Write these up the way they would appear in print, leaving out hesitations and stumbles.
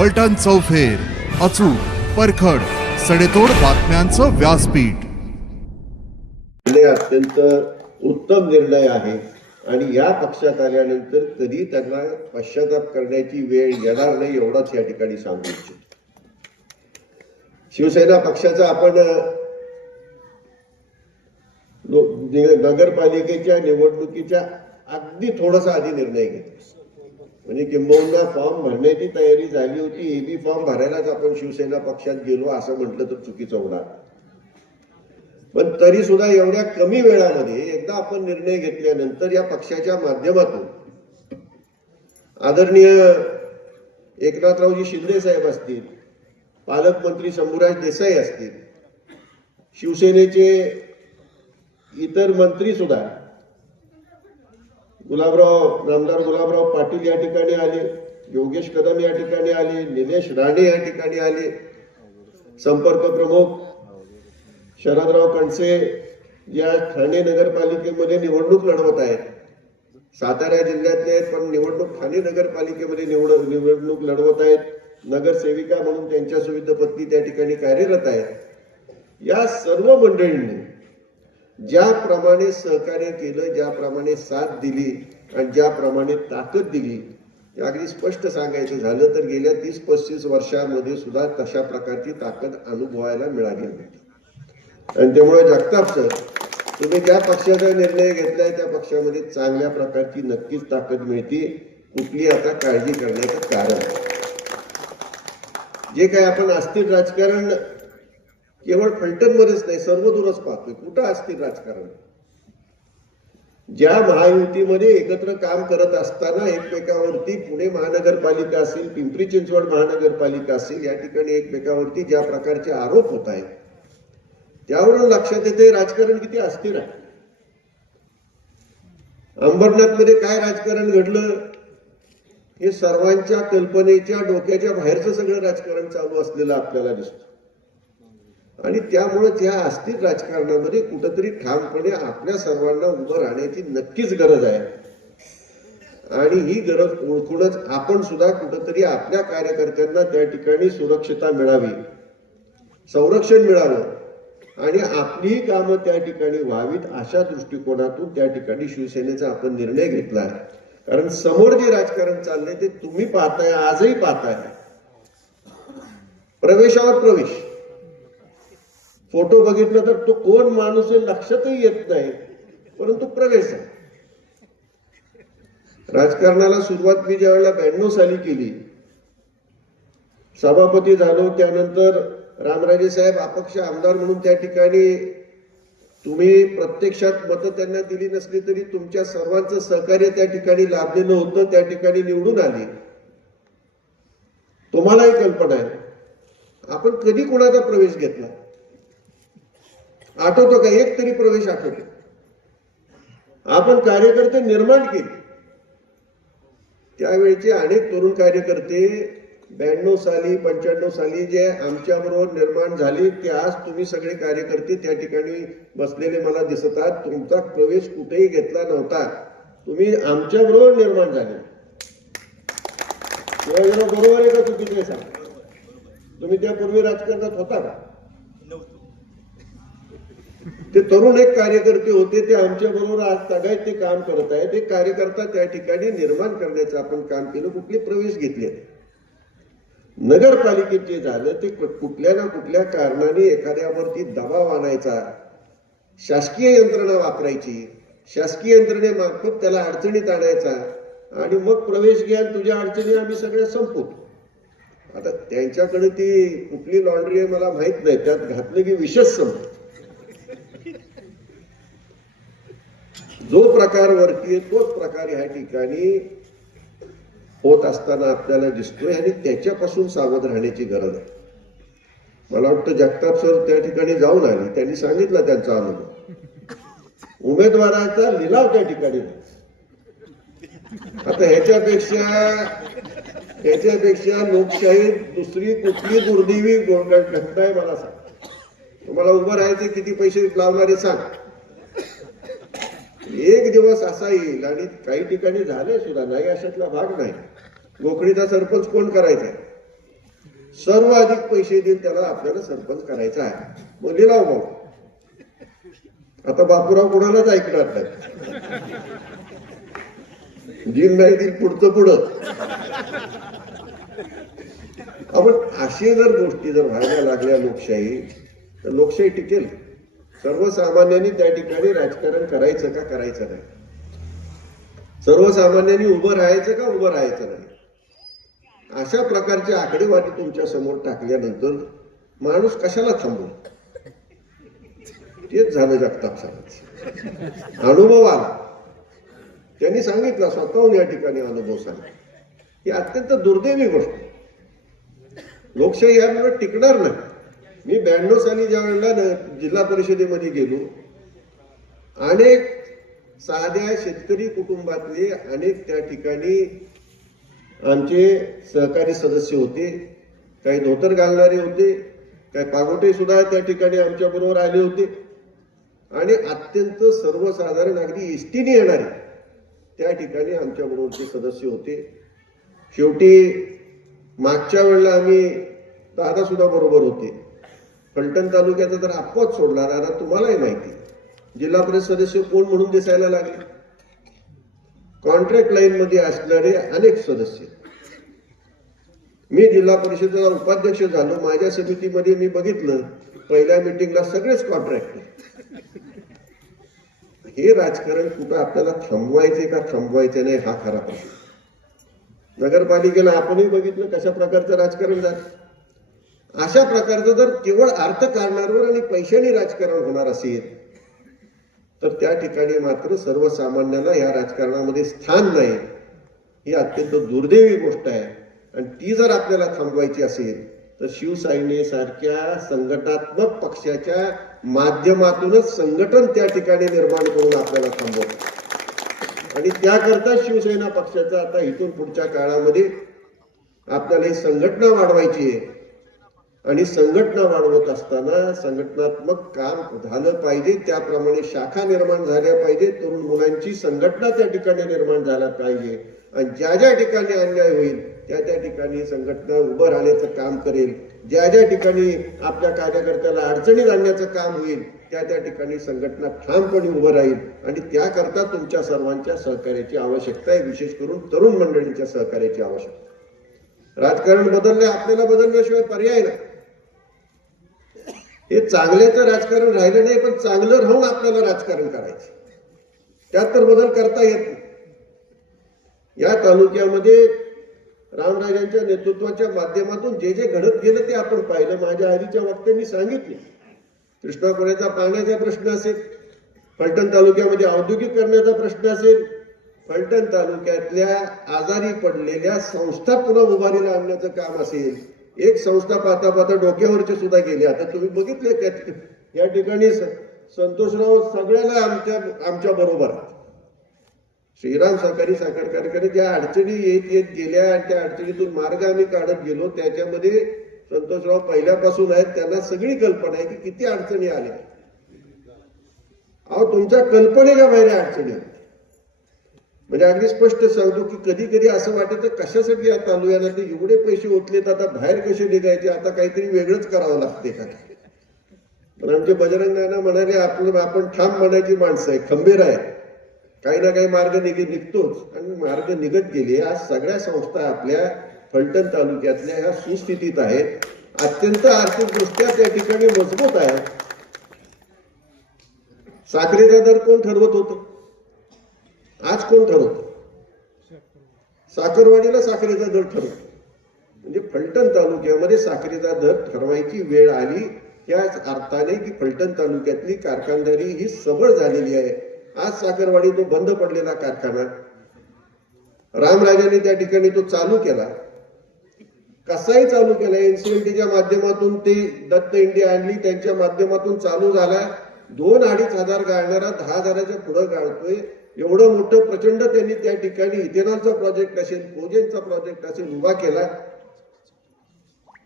फलटण चौफेर, अचूक, परखड, सडेतोड बातम्यांचं व्यासपीठ. अत्यंत उत्तम निर्णय आहे आणि या पक्षात आल्यानंतर कधी त्यांना पश्चाताप करण्याची वेळ येणार नाही एवढाच या ठिकाणी सांगू इच्छितो. शिवसेना पक्षाचा आपण नगरपालिकेच्या निवडणुकीच्या अगदी थोडासा आधी निर्णय घेतला. म्हणजे किंबहुना फॉर्म भरण्याची तयारी झाली होती, एबी फॉर्म भरायलाच आपण शिवसेना पक्षात गेलो असं म्हटलं तर चुकीचं होणार. पण तरी सुद्धा एवढ्या कमी वेळामध्ये एकदा आपण निर्णय घेतल्यानंतर या पक्षाच्या माध्यमातून आदरणीय एकनाथरावजी शिंदे साहेब असतील, पालकमंत्री शंभूराज देसाई असतील, शिवसेनेचे इतर मंत्री सुद्धा आमदार गुलाबराव पाटील या ठिकाणी आले, योगेश कदम या ठिकाणी आले, निलेश राणे या ठिकाणी आले, संपर्क प्रमुख शरदराव कणसे या ठाणे नगरपालिकेमध्ये निवडणूक लढवत आहेत, सातारा जिल्ह्यातले आहेत पण निवडणूक ठाणे नगरपालिकेमध्ये निवडणूक लढवत आहेत, नगरसेविका म्हणून त्यांच्या सुविध पत्नी त्या ठिकाणी कार्यरत आहेत. या सर्व मंडळींनी ज्याप्रमाणे सहकार्य केलं, ज्याप्रमाणे साथ दिली आणि ज्याप्रमाणे ताकद दिली, ते अगदी स्पष्ट सांगायचं झालं तर गेल्या 30-35 वर्षांमध्ये सुद्धा तशा प्रकारची ताकद अनुभवायला मिळाली नाही. आणि त्यामुळे जगताप सर, तुम्ही ज्या पक्षाचा निर्णय घेतलाय त्या पक्षामध्ये चांगल्या प्रकारची नक्कीच ताकद मिळते. कुठली आता काळजी करण्याचं कारण आहे. जे काय आपण अस्थिर राजकारण केवळ फलटणमध्येच नाही सर्वदूरच पाहतोय. कुठं अस्थिर राजकारण? ज्या महायुतीमध्ये एकत्र काम करत असताना एकमेकावरती पुणे महानगरपालिका असेल, पिंपरी चिंचवड महानगरपालिका असेल, या ठिकाणी एकमेकावरती ज्या प्रकारचे आरोप होत आहेत त्यावरून लक्षात येते राजकारण किती अस्थिर आहे. अंबरनाथमध्ये काय राजकारण घडलं हे सर्वांच्या कल्पनेच्या डोक्याच्या बाहेरचं सगळं राजकारण चालू असलेलं आपल्याला दिसतं. आणि त्यामुळे या अस्थिर राजकारणामध्ये कुठंतरी ठामपणे आपल्या सर्वांना उभं राहण्याची नक्कीच गरज आहे. आणि ही गरज ओळखूनच आपण सुद्धा कुठंतरी आपल्या कार्यकर्त्यांना त्या ठिकाणी सुरक्षितता मिळावी, संरक्षण मिळावं आणि आपलीही कामं त्या ठिकाणी व्हावीत अशा दृष्टिकोनातून त्या ठिकाणी शिवसेनेचा आपण निर्णय घेतला आहे. कारण समोर जे राजकारण चाललंय ते तुम्ही पाहताय, आजही पाहताय. प्रवेशावर प्रवेश, फोटो बघितला तर तो कोण माणूस आहे लक्षातही येत नाही, परंतु प्रवेश आहे. राजकारणाला सुरुवात मी ज्यावेळेला 92 साली केली, सभापती झालो, त्यानंतर रामराजे साहेब अपक्ष आमदार म्हणून त्या ठिकाणी तुम्ही प्रत्यक्षात मतं त्यांना दिली नसली तरी तुमच्या सर्वांचं सहकार्य त्या ठिकाणी लाभलेलं होतं, त्या ठिकाणी निवडून आली. तुम्हालाही कल्पना आहे आपण कधी कोणाचा प्रवेश घेतला आठवतो का? एक तरी प्रवेश आठवतो? आपण कार्यकर्ते निर्माण केले. त्यावेळेचे अनेक तरुण कार्यकर्ते 92 साली 95 साली जे आमच्या बरोबर निर्माण झाले ते आज तुम्ही सगळे कार्यकर्ते त्या ठिकाणी बसलेले मला दिसतात. तुमचा प्रवेश कुठेही घेतला नव्हता, तुम्ही आमच्या बरोबर निर्माण झाले. बरोबर आहे का चुकीचे सांग? तुम्ही त्यापूर्वी राजकारणात होता का? ते तरुण एक कार्यकर्ते होते, ते आमच्या बरोबर आज तागायत ते काम करत आहेत. ते कार्यकर्ता त्या ठिकाणी निर्माण करण्याचं आपण काम केलं. कुठले प्रवेश घेतले? नगरपालिकेत जे झालं ते कुठल्या ना कुठल्या कारणाने एखाद्यावरती दबाव आणायचा, शासकीय यंत्रणा वापरायची, शासकीय यंत्रणेमार्फत त्याला अडचणीत आणायचा आणि मग प्रवेश घ्या, तुझ्या अडचणी आम्ही सगळ्या संपवू. आता त्यांच्याकडे ती कुठली लॉन्ड्री आहे मला माहित नाही, त्यात घातलं की विशेष संपत. जो प्रकार वरती तोच प्रकार ह्या ठिकाणी होत असताना आपल्याला दिसतोय आणि त्याच्यापासून सावध राहण्याची गरज आहे. मला वाटतं जगताप सर त्या ठिकाणी जाऊन आले, त्यांनी सांगितलं त्यांचा अनुभव. उमेदवाराचा लिलाव त्या ठिकाणी. आता ह्याच्यापेक्षा लोकशाही दुसरी कुठली दुर्दैवी घटना आहे मला सांग. तुम्हाला उभं राहायचे किती पैसे लावणारे सांग. एक दिवस असा येईल आणि काही ठिकाणी झाले सुद्धा, नाही अशातला भाग नाही. गोखडीचा सरपंच कोण करायचा? सर्वाधिक पैसे देईल त्याला आपल्याला सरपंच करायचा आहे. मग लिलाव भाऊ. आता बापूराव कोणालाच ऐकणार नाही. जीव नाही देईल पुढचं पुढं. आपण अशी जर गोष्टी जर व्हायला लागल्या लोकशाही, तर लोकशाही टिकेल. सर्वसामान्यांनी त्या ठिकाणी राजकारण करायचं का करायचं नाही, सर्वसामान्यांनी उभं राहायचं का उभं राहायचं नाही, अशा प्रकारची आकडेवारी तुमच्या समोर टाकल्यानंतर माणूस कशाला थांबू. तेच झालं जगताप साहेबांचं. अनुभव आला, त्यांनी सांगितलं, स्वतःहून या ठिकाणी अनुभव सांगितला. ही अत्यंत दुर्दैवी गोष्ट. लोकशाही यामुळे टिकणार नाही. मी 92 साली ज्या वेळेला जिल्हा परिषदेमध्ये गेलो, अनेक साध्या शेतकरी कुटुंबातले अनेक त्या ठिकाणी आमचे सहकारी सदस्य होते. काही धोतर घालणारे होते, काही पागोटे सुद्धा त्या ठिकाणी आमच्या बरोबर आले होते आणि अत्यंत सर्वसाधारण अगदी एसटीने येणारे त्या ठिकाणी आमच्या बरोबरचे सदस्य होते. शेवटी मागच्या वेळेला आम्ही दादा सुद्धा बरोबर होते. फलटण तालुक्याचा तर अपवाद सोडला. दादा तुम्हालाही माहिती, जिल्हा परिषद सदस्य कोण म्हणून दिसायला लागले. कॉन्ट्रॅक्ट लाईन मध्ये असणारे अनेक सदस्य. मी जिल्हा परिषदेचा उपाध्यक्ष झालो, माझ्या समितीमध्ये मी बघितलं पहिल्या मिटिंगला सगळेच कॉन्ट्रॅक्ट. हे राजकारण कुठं आपल्याला थांबवायचे का थांबवायचे नाही हा खरा प्रश्न. नगरपालिकेला आपणही बघितलं कशा प्रकारचं राजकारण झालं. अशा प्रकारचं जर केवळ अर्थकारणावर आणि पैशाने राजकारण होणार असेल तर त्या ठिकाणी मात्र सर्वसामान्याला या राजकारणामध्ये स्थान नाही. ही अत्यंत दुर्दैवी गोष्ट आहे आणि ती जर आपल्याला थांबवायची असेल तर शिवसेनेसारख्या संघटनात्मक पक्षाच्या माध्यमातूनच संघटन त्या ठिकाणी निर्माण करून आपल्याला थांबवतं. आणि त्याकरता शिवसेना पक्षाचं आता इथून पुढच्या काळामध्ये आपल्याला ही संघटना वाढवायची आहे आणि संघटना वाढवत असताना संघटनात्मक काम झालं पाहिजे. त्याप्रमाणे शाखा निर्माण झाल्या पाहिजे, तरुण मुलांची संघटना त्या ठिकाणी निर्माण झाल्या पाहिजे आणि ज्या ज्या ठिकाणी अन्याय होईल त्या त्या ठिकाणी संघटना उभं राहण्याचं काम करेल. ज्या ज्या ठिकाणी आपल्या कार्यकर्त्याला अडचणीत आणण्याचं काम होईल त्या त्या ठिकाणी संघटना ठामपणे उभं राहील आणि त्याकरता तुमच्या सर्वांच्या सहकार्याची आवश्यकता आहे. विशेष करून तरुण मंडळींच्या सहकार्याची आवश्यकता. राजकारण बदलले, आपल्याला बदलल्याशिवाय पर्याय नाही. हे चांगल्याचं राजकारण राहिलं नाही, पण चांगलं राहून आपल्याला राजकारण करायचं. त्यात तर बदल करता येत नाही. या तालुक्यामध्ये रामराजांच्या नेतृत्वाच्या माध्यमातून जे जे घडत गेलं ते आपण पाहिलं. माझ्या आधीच्या वक्त्यांनी सांगितले. कृष्णापुराचा पाण्याचा प्रश्न असेल, फलटण तालुक्यामध्ये औद्योगिकरणाचा प्रश्न असेल, फलटण तालुक्यातल्या आजारी पडलेल्या संस्था पुन्हा उभारीला आणण्याचं काम असेल. एक संस्था पाहता पाहता डोक्यावरचे सुद्धा गेले. आता तुम्ही बघितले या ठिकाणी संतोषराव सगळ्याला आमच्या बरोबर. श्रीराम सहकारी साखर कारखाने ज्या अडचणी येत येत गेल्या आणि त्या अडचणीतून मार्ग आम्ही काढत गेलो त्याच्यामध्ये संतोषराव पहिल्यापासून आहेत. त्यांना सगळी कल्पना आहे की किती अडचणी आल्या. अहो तुमच्या कल्पनेच्या बाहेर अडचणी. म्हणजे अगदी स्पष्ट सांगतो की कधी कधी असं वाटायचं कशासाठी या तालुक्याला ते एवढे पैसे ओतलेत, आता बाहेर कसे निघायचे, आता काहीतरी वेगळंच करावं लागते का. पण आमचे बजरंगांना म्हणाले आपण ठाम म्हणायची माणसं आहे, खंबीर आहे, काही ना काही मार्ग निघतोच आणि मार्ग निघत गेले. आज सगळ्या संस्था आपल्या फलटण तालुक्यातल्या ह्या सुस्थितीत आहेत, अत्यंत आर्थिकदृष्ट्या त्या ठिकाणी मजबूत आहेत. साखरेचा दर कोण ठरवत होतं? आज कोण ठरवतं? साखरवाडीला साखरेचा दर ठरवतो. म्हणजे फलटण तालुक्यामध्ये साखरेचा दर ठरवायची वेळ आली. त्याच अर्थाने की फलटण तालुक्यातली कारखानदारी ही सबळ झालेली आहे. आज साखरवाडी तो बंद पडलेला कारखाना रामराजांनी त्या ठिकाणी तो चालू केला. कसाही चालू केला. एनसीएलटीच्या माध्यमातून ते दत्त इंडिया आणली, त्यांच्या माध्यमातून चालू झाला. 2-2.5 हजार गाळणारा 10 हजाराच्या पुढे गाळतोय. एवढं मोठं प्रचंड त्यांनी त्या ठिकाणी इथेनॉलचा प्रोजेक्ट असेल, कोजेनचा प्रोजेक्ट असेल उभा केला.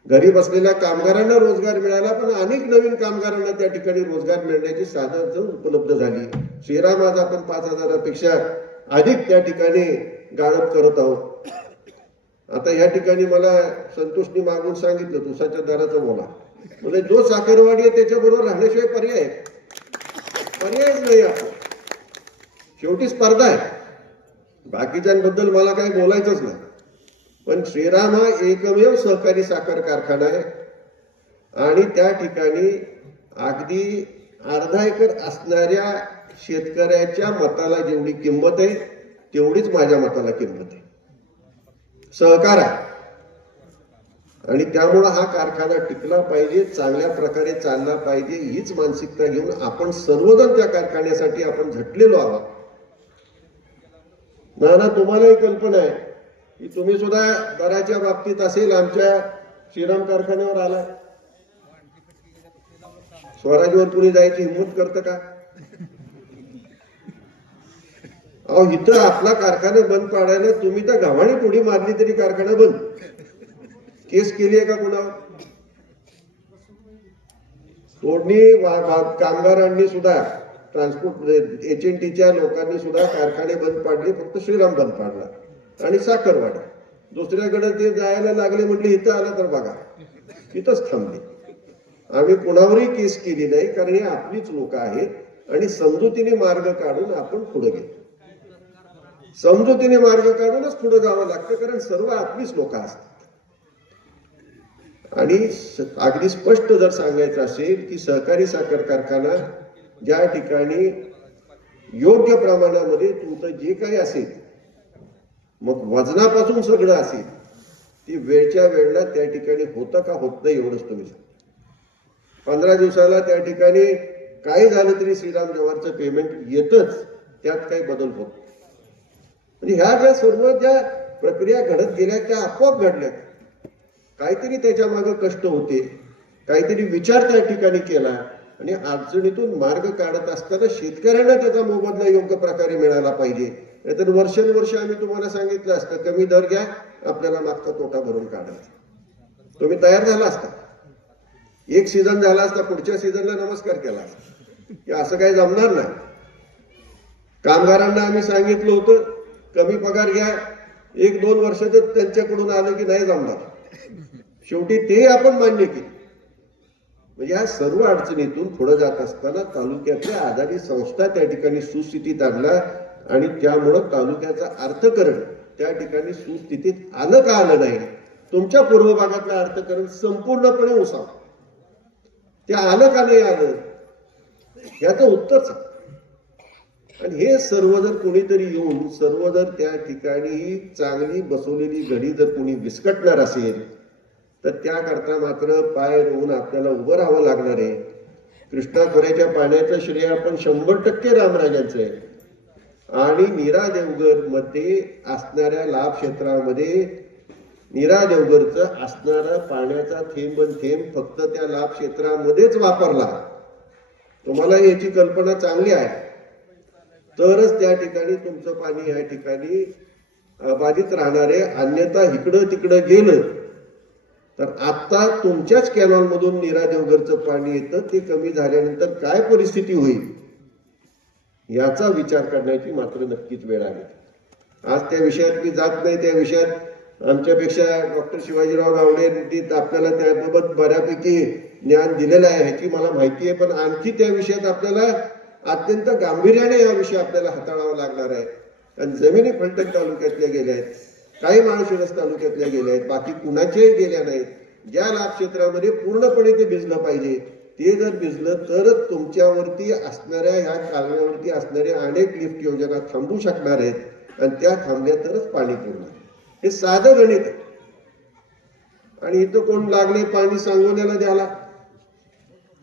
घरी बसलेल्या कामगारांना रोजगार मिळाला, पण अनेक नवीन कामगारांना त्या ठिकाणी रोजगार मिळण्याची साधनं उपलब्ध झाली. श्रीराम आज आपण 5 हजारापेक्षा अधिक त्या ठिकाणी गाळप करत आहोत. आता या ठिकाणी मला संतोषनी मागून सांगितलं ऊसाच्या दराचं बोला, म्हणजे जो साखरवाडी आहे त्याच्याबरोबर राहण्याशिवाय पर्यायच नाही. आपण शेवटी स्पर्धा आहे, बाकीच्यांबद्दल मला काही बोलायचंच नाही. पण श्रीराम हा एकमेव सहकारी साखर कारखाना आहे आणि त्या ठिकाणी अगदी अर्धा एकर असणाऱ्या शेतकऱ्याच्या मताला जेवढी किंमत आहे तेवढीच माझ्या मताला किंमत आहे. सहकार आहे आणि त्यामुळं हा कारखाना टिकला पाहिजे, चांगल्या प्रकारे चालला पाहिजे, हीच मानसिकता घेऊन आपण सर्वजण त्या कारखान्यासाठी आपण झटलेलो आहोत. नाना, तुम्हालाही कल्पना आहे की तुम्ही सुद्धा दराच्या बाबतीत असेल आमच्या श्रीराम कारखान्यावर आला, स्वराज्यावर कुणी जायची हिंमत करतं का? अहो, इथं आपला कारखाना बंद पाडायला तुम्ही तर गव्हाणी पुढी मारली तरी कारखाना बंद. केस केली आहे का कुणावर? तोडणी कामगारांनी सुद्धा, ट्रान्सपोर्ट HNTच्या लोकांनी सुद्धा कारखाने बंद पाडले, फक्त श्रीराम बंद पाडला आणि साखरवाडा. दुसऱ्याकडे ते जायला लागले, म्हटले इथं आला तर बघा, इथंच थांबले. आम्ही कुणावरही केस केली नाही, कारण हे आपलीच लोक आहेत आणि समजुतीने मार्ग काढून आपण पुढे गेलो. समजुतीने मार्ग काढूनच पुढे जावं लागतं, कारण सर्व आपलीच लोक असतात. आणि अगदी स्पष्ट जर सांगायचं असेल की सहकारी साखर कारखाना ज्या ठिकाणी योग्य प्रमाणामध्ये तुमचं जे काही असेल, मग वजनापासून सगळं असेल, ती वेळच्या वेळेला त्या ठिकाणी होतं का होत नाही एवढंच तुम्ही सांगा. 15 दिवसाला त्या ठिकाणी काही झालं तरी श्रीराम जवाहरचं पेमेंट येतच, त्यात काही बदल होत. म्हणजे ह्या ज्या सर्व ज्या प्रक्रिया घडत गेल्या त्या आपोआप घडल्या. काहीतरी त्याच्या मागे कष्ट होते, काहीतरी विचार त्या ठिकाणी केला आणि अडचणीतून मार्ग काढत असताना शेतकऱ्यांना त्याचा मोबदला योग्य प्रकारे मिळाला पाहिजे. नाहीतर वर्षानुवर्ष आम्ही तुम्हाला सांगितलं असतं कमी दर घ्या, आपल्याला मागचा तोटा भरून काढायचा. तुम्ही तयार झाला असता, एक सीझन झाला असता, पुढच्या सीझनला नमस्कार केला असता की असं काही जमणार नाही. कामगारांना आम्ही सांगितलं होतं कमी पगार घ्या, 1-2 वर्षातच त्यांच्याकडून आलं की नाही जमणार. शेवटी ते आपण मान्य केले. म्हणजे या सर्व अडचणीतून पुढे जात असताना तालुक्यातल्या आधारित संस्था त्या ठिकाणी सुस्थितीत आणला आणि त्यामुळं तालुक्याचा अर्थकरण त्या ठिकाणी सुस्थितीत आलं का आलं नाही. तुमच्या पूर्व भागातलं अर्थकरण संपूर्णपणे उसाव, ते आलं का नाही आलं याचं उत्तर सांग. आणि हे सर्व जर कोणीतरी येऊन सर्व जर त्या ठिकाणी चांगली बसवलेली घडी जर कोणी विस्कटणार असेल तर त्याकरता मात्र पाय रोवून आपल्याला उभं राहावं लागणार आहे. कृष्णा खोऱ्याच्या पाण्याचं श्रेय आपण 100% रामराजांचं आहे. आणि नीरा देवघर मध्ये असणाऱ्या लाभ क्षेत्रामध्ये नीरा देवघरचं असणारा पाण्याचा थेंब फक्त त्या लाभ क्षेत्रामध्येच वापरला. तुम्हाला याची कल्पना चांगली आहे तरच त्या ठिकाणी तुमचं पाणी या ठिकाणी बाधित राहणार आहे. अन्यथा इकडं तिकडं गेलं तर आता तुमच्याच कॅनॉल मधून नीरा देवघरचं पाणी येतं, ते कमी झाल्यानंतर काय परिस्थिती होईल याचा विचार करण्याची मात्र नक्कीच वेळ आली. आज त्या विषयात मी जात नाही. त्या विषयात आमच्यापेक्षा डॉक्टर शिवाजीराव गावडे आपल्याला त्याबाबत बऱ्यापैकी ज्ञान दिलेलं आहे ह्याची मला माहिती आहे. पण आणखी त्या विषयात आपल्याला अत्यंत गांभीर्याने हा विषय आपल्याला हाताळावा लागणार आहे. कारण जमिनी फलटण तालुक्यातल्या गेल्या आहेत, काही माळशिरस तालुक्यातल्या गेल्या आहेत, बाकी कुणाच्याही गेल्या नाहीत. ज्या लाभ क्षेत्रामध्ये पूर्णपणे ते भिजलं पाहिजे ते जर भिजलं तरच तुमच्यावरती असणाऱ्या ह्या कालव्यावरती असणाऱ्या अनेक लिफ्ट योजना थांबू शकणार आहेत आणि त्या थांबल्या तरच पाणी पुरणार. हे साधं गणित आहे. आणि इथं कोण लागले पाणी सांगोल्याला द्यायला,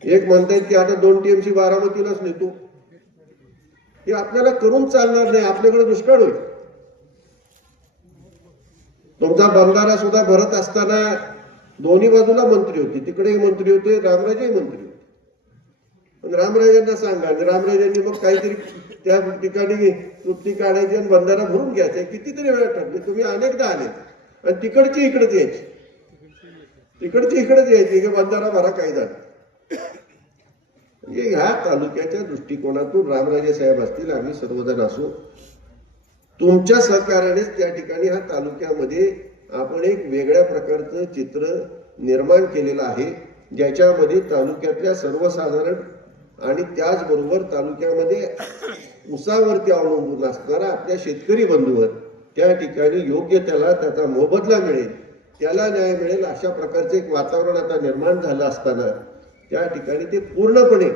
एक म्हणतायत की आता 2 TMC बारामतीलाच नेतो. हे आपल्याला करून चालणार नाही, आपल्याकडे दुष्काळ होईल. तुमचा बंधारा सुद्धा भरत असताना दोन्ही बाजूला मंत्री होते, तिकडेही मंत्री होते, रामराजेही मंत्री होते. पण रामराजांना सांगा, रामराजांनी मग काहीतरी त्या ठिकाणी तृप्ती काढायची आणि बंधारा भरून घ्यायचा. कितीतरी वेळा ठरले, तुम्ही अनेकदा आले आणि तिकडची इकडेच यायची, तिकडची इकडेच यायची की बंधारा भरा काही झालं. म्हणजे ह्या तालुक्याच्या दृष्टिकोनातून रामराजे साहेब असतील, आम्ही सर्वजण असू, तुमच्या सहकार्यानेच त्या ठिकाणी ह्या तालुक्यामध्ये आपण एक वेगळ्या प्रकारचं चित्र निर्माण केलेलं आहे, ज्याच्यामध्ये तालुक्यातल्या सर्वसाधारण आणि त्याचबरोबर तालुक्यामध्ये ऊसावरती अवलंबून असणारा आपल्या शेतकरी बंधूवर त्या ठिकाणी योग्य त्याचा मोबदला मिळेल, त्याला न्याय मिळेल, अशा प्रकारचे एक वातावरण आता निर्माण झालं असताना त्या ठिकाणी ते पूर्णपणे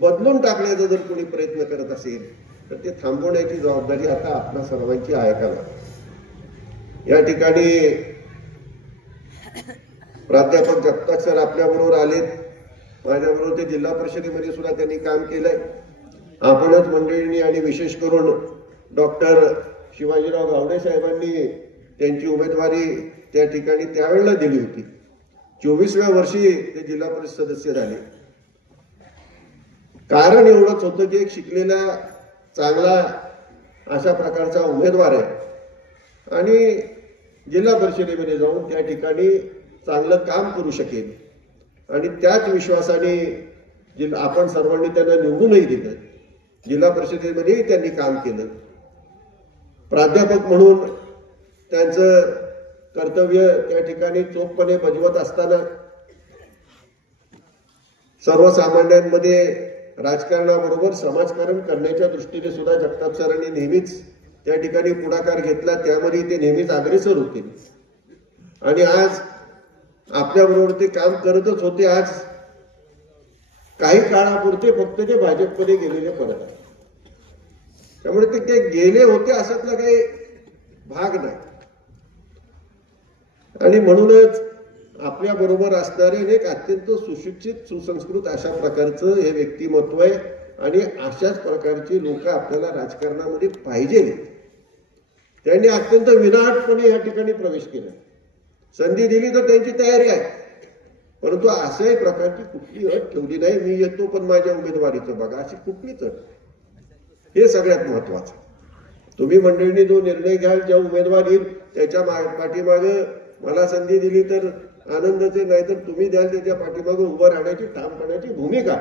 बदलून टाकण्याचा जर कोणी प्रयत्न करत असेल तर ते थांबवण्याची जबाबदारी आता आपल्या सर्वांची आहे का. या ठिकाणी प्राध्यापक जगताप सर आपल्याबरोबर आलेत, माझ्याबरोबर ते जिल्हा परिषदेमध्ये सुद्धा त्यांनी काम केलंय. आपणच मंडळींनी आणि विशेष करून डॉक्टर शिवाजीराव गावडे साहेबांनी त्यांची उमेदवारी त्या ठिकाणी त्यावेळेला दिली होती. 24व्या वर्षी ते जिल्हा परिषद सदस्य झाले. कारण एवढंच होतं की एक शिकलेला चांगला अशा प्रकारचा उमेदवार आहे आणि जिल्हा परिषदेमध्ये जाऊन त्या ठिकाणी चांगलं काम करू शकेल आणि त्याच विश्वासाने आपण सर्वांनी त्यांना निवडूनही दिलं. जिल्हा परिषदेमध्येही त्यांनी काम केलं. प्राध्यापक म्हणून त्यांचं कर्तव्य त्या ठिकाणी चोखपणे बजावत असताना सर्वसामान्यांमध्ये राजकारणाबरोबर समाजकारण करण्याच्या दृष्टीने सुद्धा जगताप सरांनी नेहमीच त्या ठिकाणी पुढाकार घेतला. त्यामध्ये ते नेहमीच अग्रेसर होते आणि आज आपल्याबरोबर ते काम करतच होते. आज काही काळापुरते फक्त ते भाजपमध्ये गेलेले परत आहे. त्यामुळे ते गेले होते अशातला काही भाग नाही आणि म्हणूनच आपल्या बरोबर असणारे एक अत्यंत सुशिक्षित सुसंस्कृत अशा प्रकारचं हे व्यक्तिमत्व आहे आणि अशाच प्रकारची लोक आपल्याला राजकारणामध्ये पाहिजे. त्यांनी अत्यंत विनाटपणे या ठिकाणी प्रवेश केला. संधी दिली तर त्यांची तयारी आहे, परंतु अशाही प्रकारची कुठली अट ठेवली नाही. मी येतो पण माझ्या उमेदवारीचं बघा, अशी कुठलीच अट. हे सगळ्यात महत्वाचं. तुम्ही मंडळींनी जो निर्णय घ्याल, ज्या उमेदवार येईल त्याच्या पाठीमागे मला संधी दिली तर आनंदाचे, नाही तर तुम्ही द्याल त्याच्या पाठीमागे उभं राहण्याची ठामपणाची भूमिका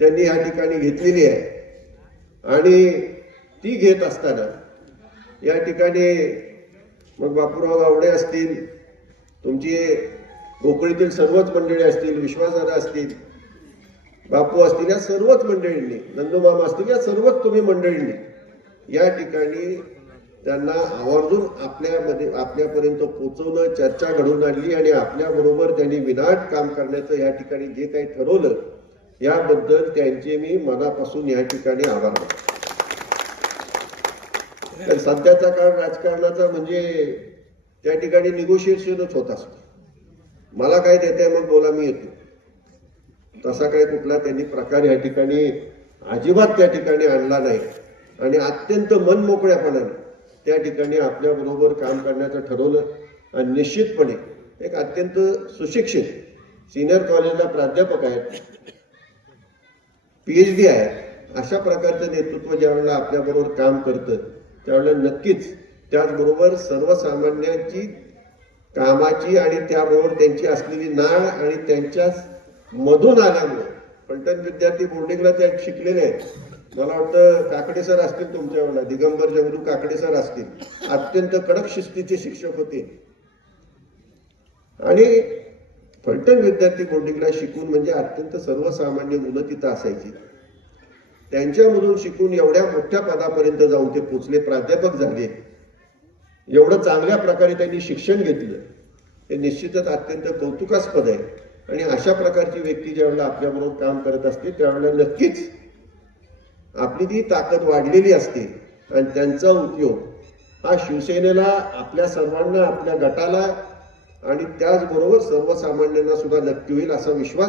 त्यांनी या ठिकाणी घेतलेली आहे आणि ती घेत असताना या ठिकाणी मग बापूराव गावडे असतील, तुमची कोकणीतील सर्वच मंडळी असतील, विश्वासदादा असतील, बापू असतील, या सर्वच मंडळींनी, नंदूमामा असतील, या सर्वच तुम्ही मंडळींनी या ठिकाणी त्यांना आवर्जून आपल्यापर्यंत पोहोचवलं, चर्चा घडवून आणली आणि आपल्याबरोबर त्यांनी विनाट काम करण्याचं या ठिकाणी जे काही ठरवलं याबद्दल त्यांचे मी मनापासून या ठिकाणी आभार मानतो. सध्याचा काळ राजकारणाचा म्हणजे त्या ठिकाणी निगोशिएशनच होत असतो. मला काय देते मग बोला, मी येतो, तसा काय कुठला त्यांनी प्रकार या ठिकाणी अजिबात त्या ठिकाणी आणला नाही आणि अत्यंत मनमोकळ्यापणाने त्या ठिकाणी आपल्याबरोबर काम करण्याचं ठरवलं आणि निश्चितपणे एक अत्यंत सुशिक्षित सिनियर कॉलेजला प्राध्यापक आहेत, PhD आहे, अशा प्रकारचं नेतृत्व ज्यावेळेला आपल्याबरोबर काम करतं त्यावेळेला नक्कीच त्याचबरोबर सर्वसामान्यांची कामाची आणि त्याबरोबर त्यांची असलेली नाळ आणि त्यांच्या मधून आल्यामुळे फलटण विद्यार्थी बोर्डिंगला त्या शिकलेले आहेत. मला वाटतं काकडे सर असतील तुमच्या वेळेला, दिगंबर जगरू काकडे सर असतील, अत्यंत कडक शिस्तीचे शिक्षक होते आणि फलटण विद्यार्थी बोर्डिंगला शिकून म्हणजे अत्यंत सर्वसामान्य मुलं तिथं असायची. त्यांच्यामधून शिकून एवढ्या मोठ्या पदापर्यंत जाऊन ते पोचले, प्राध्यापक झाले. एवढं चांगल्या प्रकारे त्यांनी शिक्षण घेतलं, हे निश्चितच अत्यंत कौतुकास्पद आहे आणि अशा प्रकारची व्यक्ती ज्यावेळेला आपल्याबरोबर काम करत असते त्यावेळेला नक्कीच आपली ती ताकद वाढलेली असते आणि त्यांचा उपयोग हा शिवसेनेला, आपल्या सर्वांना, आपल्या गटाला आणि त्याचबरोबर सर्वसामान्यांना सुद्धा नक्की होईल असा विश्वास